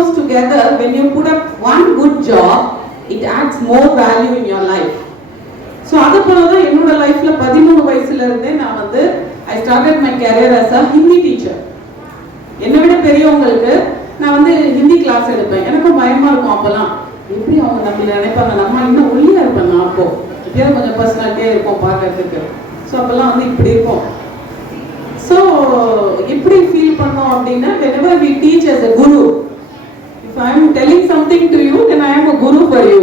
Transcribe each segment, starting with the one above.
crores together, when you put up one good job, it adds more value in your life. So அதே போல தான் என்னோட லைஃப்ல 13 வயசுல இருந்தே நான் வந்து I started my career as a Hindi teacher. என்னை விட பெரியவங்களுக்கு நான் வந்து ஹிந்தி கிளாஸ் எடுப்பேன். எனக்கும் பயமா இருக்கும் அப்பெல்லாம். எப்படி அவங்க நம்ம நினைப்பாங்க, நம்ம இன்னும் ஒல்லியா இருப்பேன் நான் அப்போ. இப்போதான் கொஞ்சம் பர்சனாலிட்டியா இருக்கும் பார்க்கறதுக்கு. ஸோ அப்பெல்லாம் வந்து இப்படி இருக்கும். ஸோ எப்படி ஃபீல் பண்ணோம் அப்படின்னா, whenever we teach as a guru, if I am telling something to you, then I am a guru for you,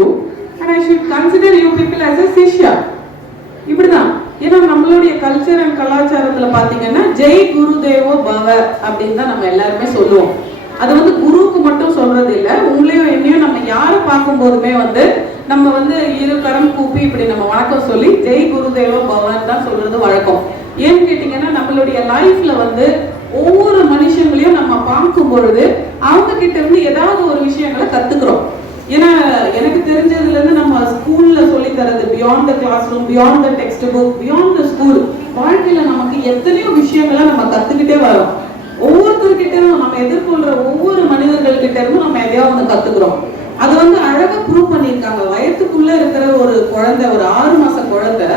and I should consider you people as a சிஷ்யா. இப்படிதான். ஏன்னா நம்மளுடைய கல்ச்சர் அண்ட் கலாச்சாரத்துல பாத்தீங்கன்னா ஜெய் குருதேவோ பவ அப்படின்னு தான் நம்ம எல்லாருமே சொல்லுவோம். அது வந்து குருவுக்கு மட்டும் சொல்றது இல்லை, உங்களையும் என்னையும் நம்ம யாரை பார்க்கும் போதுமே வந்து நம்ம வந்து இரு கரம் கூப்பி இப்படி நம்ம வணக்கம் சொல்லி ஜெய் குருதேவோ பவன் தான் சொல்றது வழக்கம். ஏன்னு கேட்டீங்கன்னா நம்மளுடைய லைஃப்ல வந்து ஒவ்வொரு மனுஷங்களையும் நம்ம பார்க்கும் பொழுது அவங்க கிட்ட இருந்து ஏதாவது ஒரு விஷயங்களை கத்துக்கிறோம். ஏன்னா எனக்கு தெரிஞ்சதுல இருந்து நம்ம ஸ்கூல்ல சொல்லி தரது beyond the classroom, beyond the textbook, beyond the school, வாழ்க்கையில நமக்கு எத்தனையோ விஷயங்களை நம்ம கத்துக்கிட்டே வரோம். ஒவ்வொருத்தர்கிட்ட இருந்தும் நம்ம எதிர்கொள்ற ஒவ்வொரு மனிதர்கள் கிட்ட இருந்தும் நம்ம எதையாவது வந்து கத்துக்கிறோம். அது வந்து அழகா ப்ரூவ் பண்ணியிருக்காங்க. வயத்துக்குள்ள இருக்கிற ஒரு குழந்தை, ஒரு 6 மாச குழந்தை,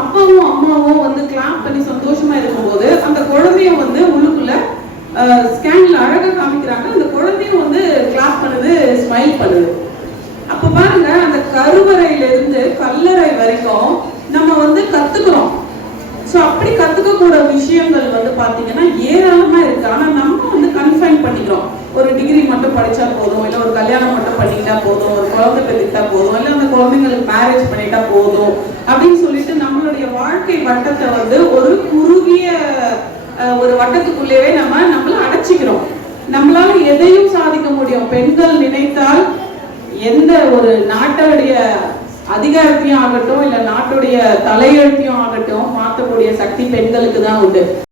அப்பாவும் அம்மாவும் வந்து கிளாப் பண்ணி சந்தோஷமா இருக்கும்போது அந்த குழந்தையும் வந்து உள்ளுக்குள்ள ஸ்கேன்ல அழகா காமிக்கிறாங்க. அந்த குழந்தையும் வந்து கிளாப் பண்ணுது, ஸ்மைல் பண்ணுது. அப்ப பாருங்க, அந்த கருவறையில இருந்து கல்லறை வரைக்கும் நம்ம வந்து கத்துக்கிறோம். ஸோ அப்படி கத்துக்கக்கூட விஷயங்கள் வந்து பாத்தீங்கன்னா ஏராளமா இருக்கு. ஆனா நம்ம வந்து கன்ஃபைன் பண்ணிக்கிறோம். ஒரு டிகிரி மட்டும் படிச்சா போதும், இல்லை ஒரு கல்யாணம் மட்டும் பண்ணிக்கிட்டா போதும், ஒரு குழந்தை பெற்றுக்கிட்டா போதும், இல்லை அந்த குழந்தைங்களுக்கு மேரேஜ் பண்ணிட்டா போதும் அப்படின்னு சொல்லிட்டு நம்மளுடைய வாழ்க்கை வட்டத்தை வந்து ஒரு குறுகிய ஒரு வட்டத்துக்குள்ளேயே நம்மள அடைச்சிக்கிறோம். நம்மளால எதையும் சாதிக்க முடியும். பெண்கள் நினைத்தால் எந்த ஒரு நாட்டுடைய அதிகாரத்தையும் ஆகட்டும், இல்ல நாட்டுடைய தலையெழுத்தையும் ஆகட்டும் மாற்றக்கூடிய சக்தி பெண்களுக்கு தான் உண்டு.